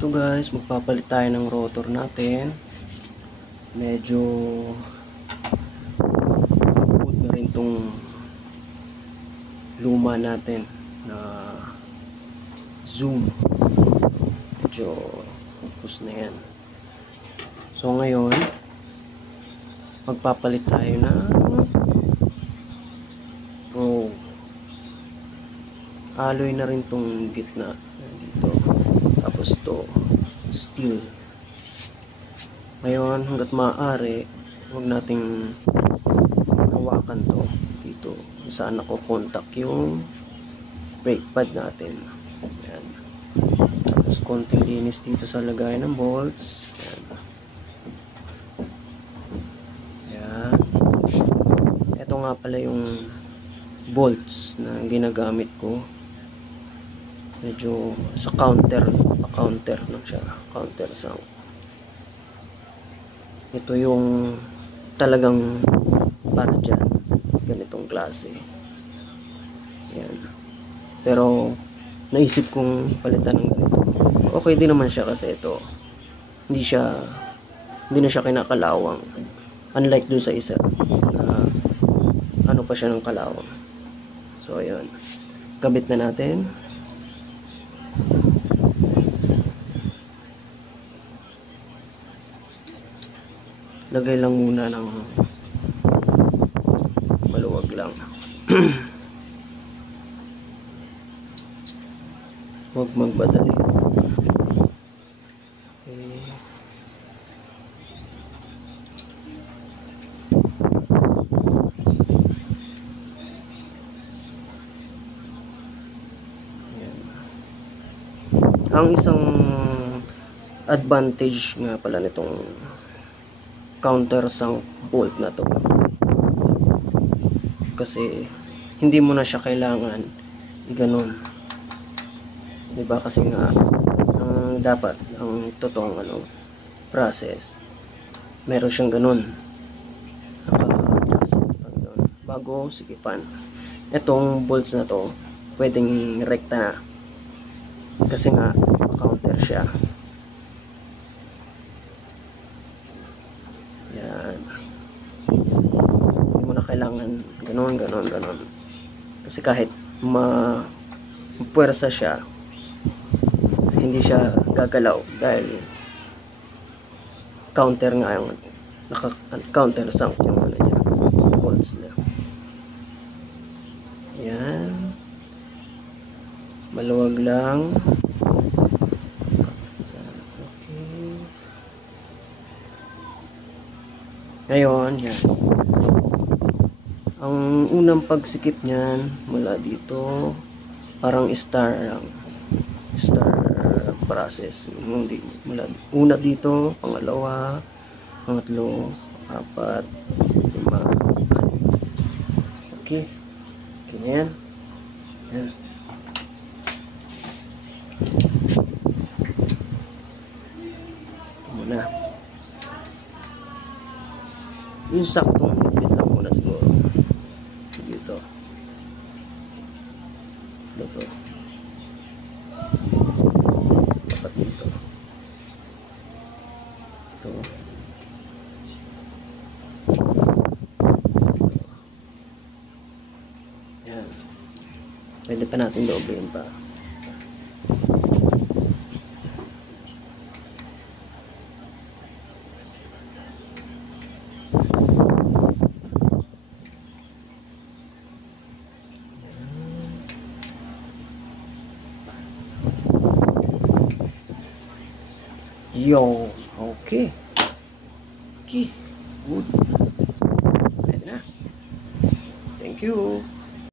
Ito guys, magpapalit tayo ng rotor natin. Medyo good na rin tong luma natin na Zoom. Medyo focus na yan. So ngayon, magpapalit tayo ng Pro. Alloy na rin tong gitna dito. Tapos to steel. Ngayon, hanggat maaari, huwag nating hawakan to dito saan nako-contact yung brake pad natin. Ayan. Tapos konting linis dito sa lagayan ng bolts. Ayan. Ayan. Ito nga pala yung bolts na ginagamit ko. Medyo sa counter lang siya, counter sound. Ito yung talagang para dyan, ganitong klase. Yan. Pero naisip kong palitan ng ganito. Okay din naman siya kasi ito hindi na siya kinakalawang, unlike dun sa isa na ano pa siya ng kalawang. So ayun, kabit na natin. Lagay lang muna ng maluwag lang. Huwag magmadali. Okay. Ang isang advantage nga pala nitong countersunk bolt na to, kasi hindi mo na siya kailangan i-ganon, diba? Kasi nga dapat ang totoong process, meron siyang ganon bago sikipan. Itong bolts na to pwedeng rekta na kasi nga counter siya. Yan. Hindi mo na kailangan ganon. Kasi kahit puwersa siya, hindi siya gagalaw dahil counter nga yung counter sunk yung niya, bolts na. Yan. Maluwag lang. Ngayon, yan. Ang unang pagsikip niyan mula dito, parang star process. Hindi, mula una dito, pangalawa, pangatlo, apat, lima. Okay. Ganyan. Yan. Muna. Yung saktong higpit lang muna siguro dito. Ito dapat dito. Ito. Yan. Pwede pa natin dooblehin pa. Yo, okay. Okay, good. Pwede na. Thank you.